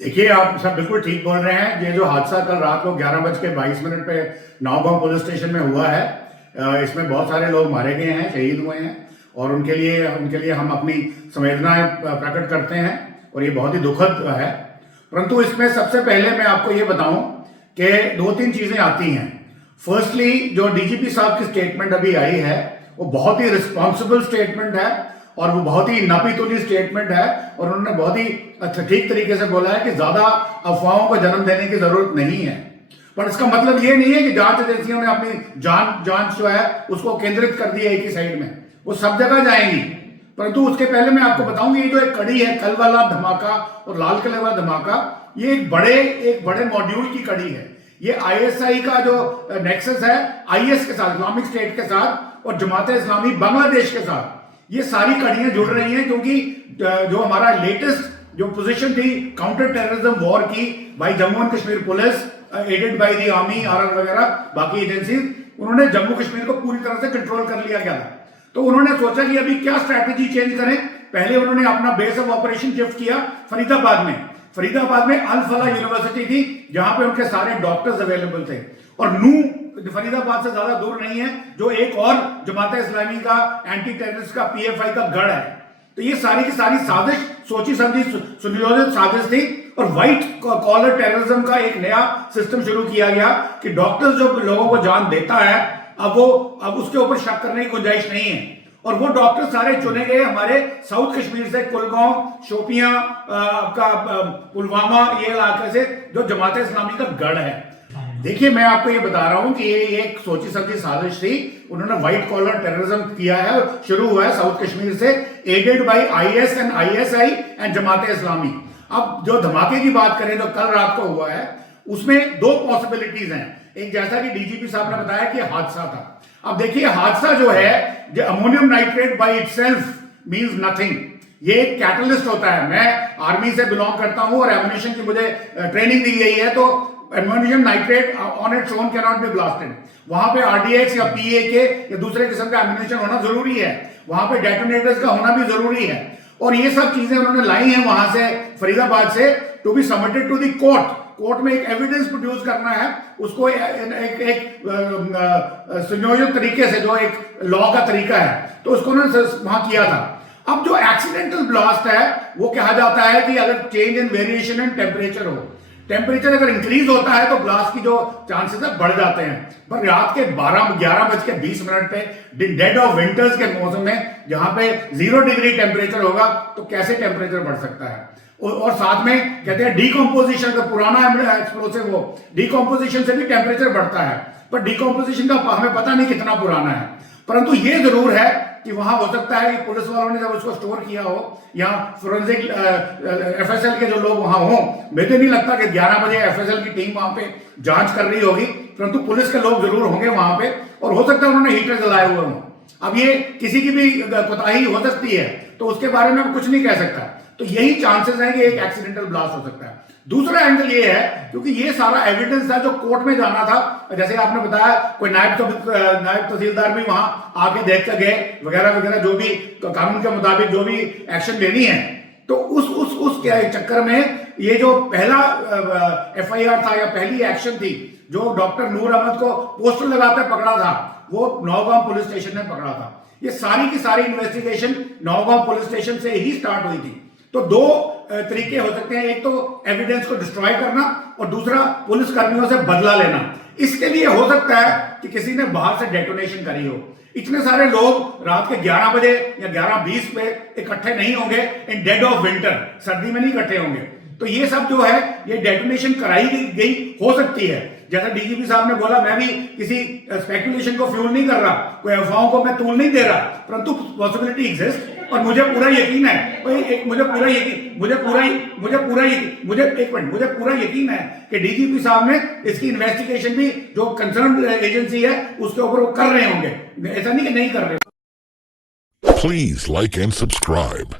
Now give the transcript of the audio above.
देखिए, आप सब बिल्कुल ठीक बोल रहे हैं। ये जो हादसा कल रात को 11:22 पे नौगांव पुलिस स्टेशन में हुआ है, इसमें बहुत सारे लोग मारे गए हैं, शहीद हुए हैं और उनके लिए हम अपनी संवेदनाएं प्रकट करते हैं और ये बहुत ही दुखद है। परंतु इसमें सबसे पहले मैं आपको ये बताऊं कि दो तीन चीजें आती हैं। फर्स्टली, जो डीजीपी साहब की स्टेटमेंट अभी आई है वो बहुत ही रिस्पॉन्सिबल स्टेटमेंट है और वो बहुत ही नापी तुली स्टेटमेंट है और उन्होंने बहुत ही ठीक तरीके से बोला है कि ज्यादा अफवाहों को जन्म देने की जरूरत नहीं है। पर इसका मतलब ये नहीं है कि जांच एजेंसियों ने अपनी जांच जो है उसको केंद्रित कर दी है एक ही साइड में, वो सब जगह जाएंगी। परंतु उसके पहले मैं आपको बताऊंगी, ये जो एक कड़ी है, कल वाला धमाका और लाल किले वाला धमाका, ये एक बड़े मॉड्यूल की कड़ी है। ये आईएसआई का जो नेक्सस है आईएस के साथ, इस्लामिक स्टेट के साथ और जमात इस्लामी बांग्लादेश के साथ, ये सारी कड़ियां जुड़ रही हैं। क्योंकि जो हमारा लेटेस्ट जो पोजीशन थी काउंटर टेररिज्म वॉर की by Jammu and Kashmir police, added by the army, RR वगैरह बाकी एजेंसीज, उन्होंने जम्मू कश्मीर को पूरी तरह से कंट्रोल कर लिया गया था। तो उन्होंने सोचा कि अभी क्या स्ट्रैटेजी चेंज करें। पहले उन्होंने अपना बेस ऑफ ऑपरेशन शिफ्ट किया फरीदाबाद में अल फला यूनिवर्सिटी थी जहां पे उनके सारे डॉक्टर्स अवेलेबल थे और फरीदाबाद से ज्यादा दूर नहीं है, जो एक और जमात इस्लामी का एंटी टेररिस्ट का पीएफआई का गढ़ है। तो ये सारी की सारी साजिश, सोची समझी सुनियोजित साजिश थी और व्हाइट कॉलर टेररिज्म का एक नया सिस्टम शुरू किया गया कि डॉक्टर्स जो लोगों को जान देता है अब उसके ऊपर शक करने की गुंजाइश नहीं है। और वो डॉक्टर सारे चुने गए हमारे साउथ कश्मीर से, कुलगांव, शोपियां, आपका पुलवामा, ये इलाके से, जो जमात इस्लामी का गढ़ है। देखिए, मैं आपको ये बता रहा हूं कि ये एक सोची समझी साजिश थी। उन्होंने व्हाइट कॉलर टेररिज्म किया है, शुरू हुआ है साउथ कश्मीर से, added by IS and ISI and Jamaat Islami. अब जो धमाके की बात करें जो कल रात को हुआ है, उसमें दो पॉसिबिलिटीज हैं। एक, जैसा कि डीजीपी साहब ने बताया कि हादसा था। अब देखिए, हादसा जो है, जो ammonium nitrate by itself means nothing. ये एक कैटलिस्ट होता है। मैं आर्मी से बिलोंग करता हूं और एमुनिशन की मुझे ट्रेनिंग दी गई है, तो ammonium nitrate on its own can not be blasted. वहां पे आरडीएक्स या पीएके या दूसरे किस्म का एमुनिशन होना जरूरी है, वहां पे डेटोनेटर्स का होना भी जरूरी है। और ये सब चीजें उन्होंने लाई हैं वहां से, फरीदाबाद से, to be submitted to the court में एक एविडेंस प्रोड्यूस करना है उसको, एक सुनियोजित तरीके से, जो एक लॉ का तरीका है, तो उसको उन्होंने वहां किया था। अब जो एक्सीडेंटल ब्लास्ट है वो कहा जाता है कि अगर change in variation in temperature हो, टेम्परेचर अगर इंक्रीज होता है तो ब्लास्ट की जो चांसेस है बढ़ जाते हैं। पर रात के 11:20 पे, डेड ऑफ विंटर्स के मौसम में, जहां पे 0 डिग्री टेम्परेचर होगा, तो कैसे टेम्परेचर बढ़ सकता है। और साथ में कहते हैं डीकम्पोजिशन का, पुराना एक्सप्लोसिव हो, डीकम्पोजिशन से भी टेम्परेचर बढ़ता है। पर डीकम्पोजिशन का हमें पता नहीं कितना पुराना है। परंतु ये जरूर है कि वहां हो सकता है कि पुलिस वालों ने जब उसको स्टोर किया हो, या फोरेंसिक एफएसएल के जो लोग वहां हो, मुझे नहीं लगता कि 11 बजे एफएसएल की टीम वहां पे जांच कर रही होगी, परंतु पुलिस के लोग जरूर होंगे वहां पे और हो सकता है उन्होंने हीटर जलाए हुए हों। अब ये किसी की भी कोताही हो सकती है, तो उसके बारे में कुछ नहीं कह सकता। तो यही चांसेस है कि एक एक्सीडेंटल ब्लास्ट हो सकता है। दूसरा एंगल ये है, क्योंकि ये सारा एविडेंस था जो कोर्ट में जाना था, जैसे आपने बताया, कोई नायब तहसीलदार भी वहां आके देख कर गए वगैरह वगैरह, जो भी कानून के मुताबिक जो भी एक्शन लेनी है। तो उस चक्कर में ये जो पहला एफआईआर था या पहली एक्शन थी, जो डॉक्टर नूर अहमद को पोस्टर लगाते पकड़ा था, वो नौगांव पुलिस स्टेशन ने पकड़ा था। ये सारी की सारी इन्वेस्टिगेशन नौगांव पुलिस स्टेशन से ही स्टार्ट हुई थी। तो दो तरीके हो सकते हैं, एक तो एविडेंस को डिस्ट्रॉय करना और दूसरा पुलिस कर्मियों से बदला लेना। इसके लिए हो सकता है कि किसी ने बाहर से डेटोनेशन करी हो। इतने सारे लोग रात के 11 बजे या 11:20 पे इकट्ठे नहीं होंगे इन डेड ऑफ विंटर, सर्दी में नहीं इकट्ठे होंगे। तो ये सब जो है, ये डेटोनेशन कराई गई हो सकती है। जैसा डीजीपी साहब ने बोला, मैं भी किसी स्पेकुलेशन को फ्यूल नहीं कर रहा, कोई अफवाहों को मैं तूल नहीं दे रहा, परंतु पॉसिबिलिटी एग्जिस्ट और मुझे पूरा यकीन है, मुझे पूरा यकीन है कि डीजीपी साहब ने इसकी इन्वेस्टिगेशन भी जो कंसर्न एजेंसी है उसके ऊपर वो कर रहे होंगे, ऐसा नहीं कि नहीं कर रहे। Please like and subscribe.